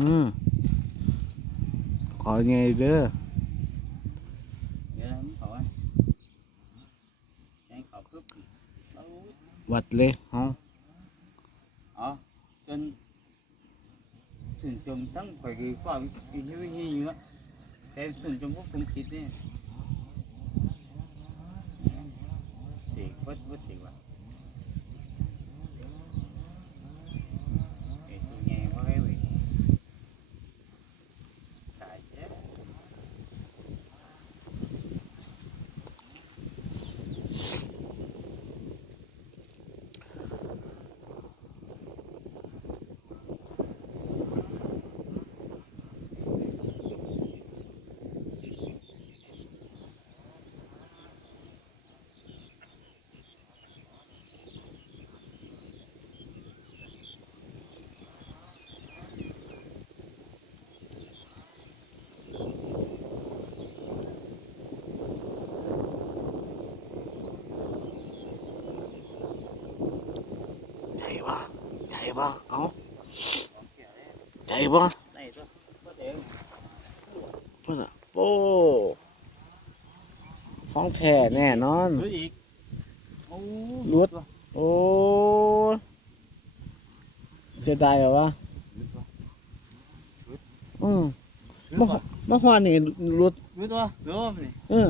อืมขอไงเด้อ เดี๋ยวมันเขาว่าแจ้งเขาปุ๊บเรา วัดเลยเฮา อ๋อจนถึงจมตั้งไปคือความอีกวิธีอยู่แล้วแต่ถึงจมพวกผมคิดเนี่ย บ่เอาใจบ่ này thôi có thể พุ่นน่ะโอ้ของแท้แน่นอน cứ gì ô Nuốt. โอ้ยเสียดายเหรอวะอืมมามาฮอดนี่รุด cứ thôi đúng không này เออ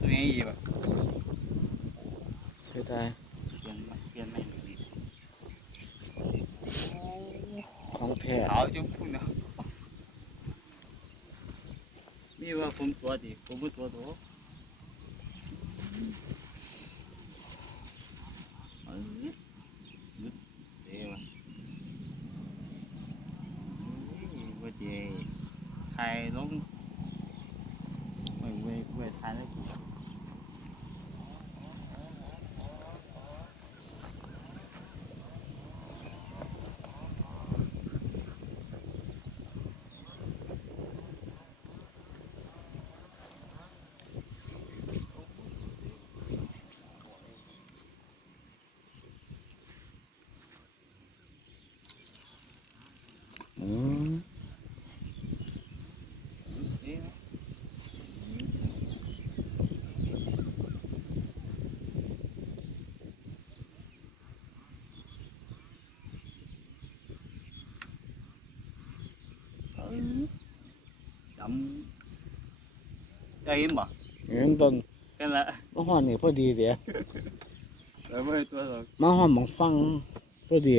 tôi nghe gì vậy เสียดาย ของแท้ áo chung phun nào mi vào phun tua thì phun bút tua đó thay อืม chậm cho im bỏ เงินต้น cái là มาฮอดนี่พอดีเดี๋ยว rồi mới tôi rồi มาฮอดหมองฟังพอดี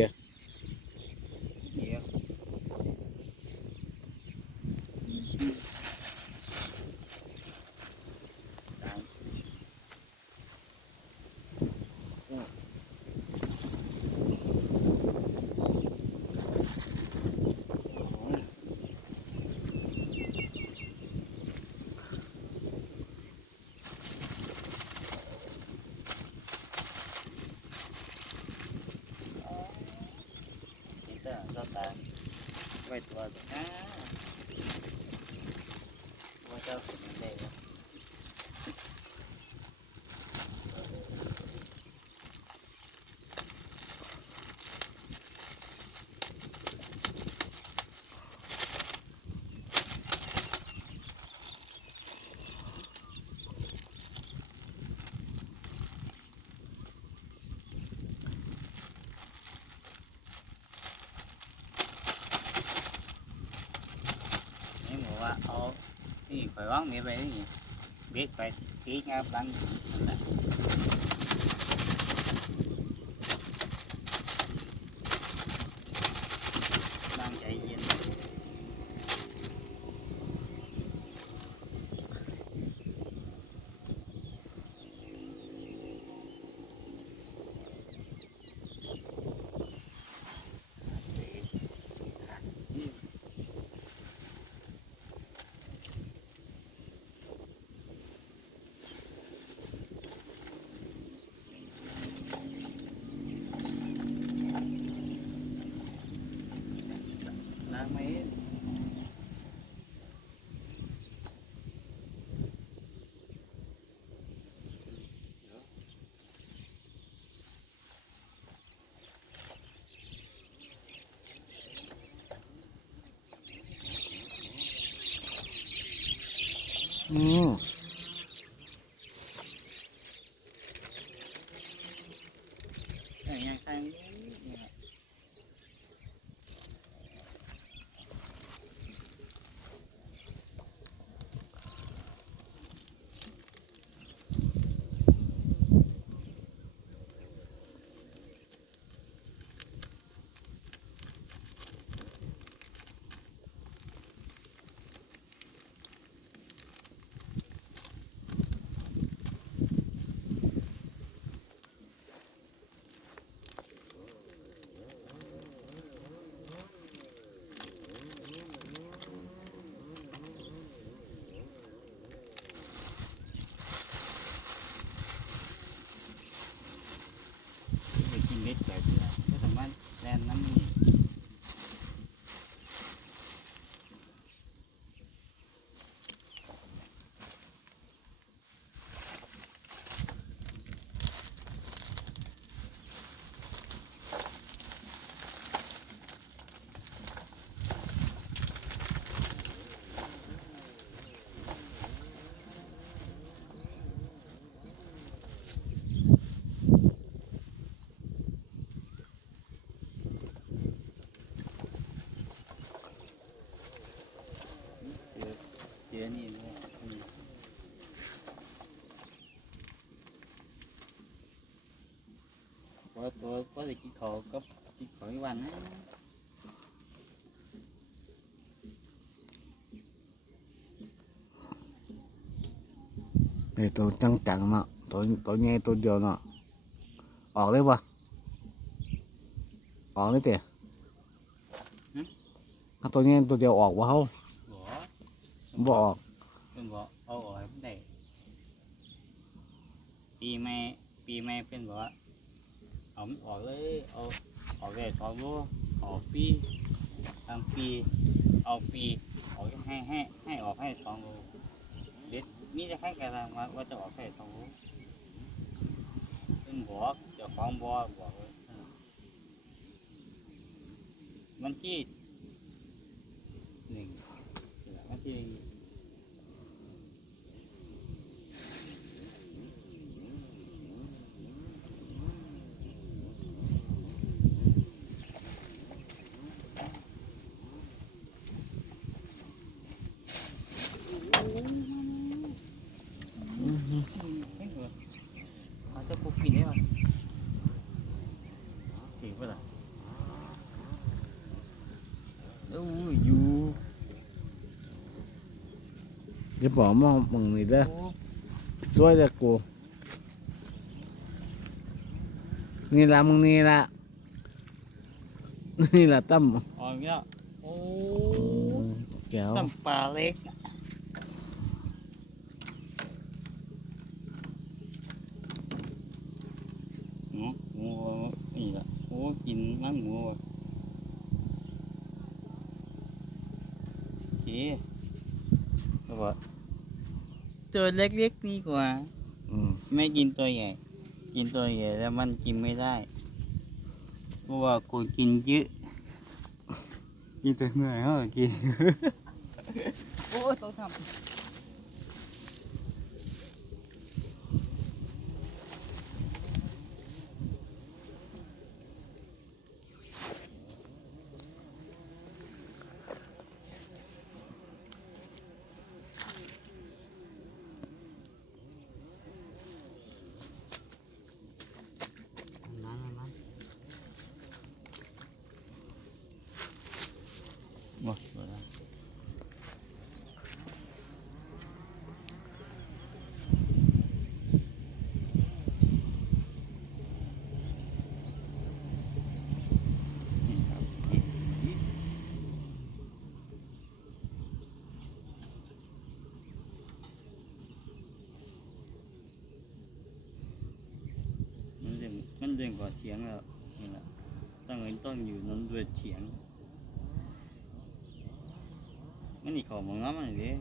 ตางค์ไว้ตัวเถอะนะว่าเจ้าสุดเด็ด đoán nghĩa về cái gì biết phải kỹ nga lăng. อืมแต่ยังใคร เตะถ้าตัวใหญ่ตัวเดียวออกวะเขา บ่ บ่ออก เพิ่นบอกเอาออกให้มันได้ปีใหม่ปีใหม่เพิ่นบอกว่า เอามันออกเลยเอาออกได้สองโลออกปีทางปีเอาปีออกให้ให้ให้ออกให้สองโลเด็ดมีจะให้กันว่าว่าจะออกให้สองโลเพิ่นบอกจ้าของบ่บอกเลยมันที่หนึ่งมันที่ เขาจะปุ๊บกินได้ป่ะถึงป่ะล่ะโอ้ยอยู่ จะบอกมองมึงนี่เด้อโอ้ช่วยเด้อกูนี่ละมึงนี่ละนี่ละตั้มออกแล้วโอ้แก้วตั้มปลาเล็กหมูหมูนี่ละโอ้กินมันหมูว่ะโอเคก็บอก ตัวเล็กๆนี่กว่า อืมไม่กินตัวใหญ่ กินตัวใหญ่แล้วมันกินไม่ได้เพราะว่ากูกินเยอะกินตัวเหนื่อยเขาก็กิน โอ้ยต้องทำน้ำน้ำหมดแล้ว นี่ครับนี่มันเรื่องมันเรื่อง กว่าเถียงแล้วนี่แหละตั้งเงินต้องอยู่นั้นด้วยเถียงมันอีกขอมองแล้วมันเลย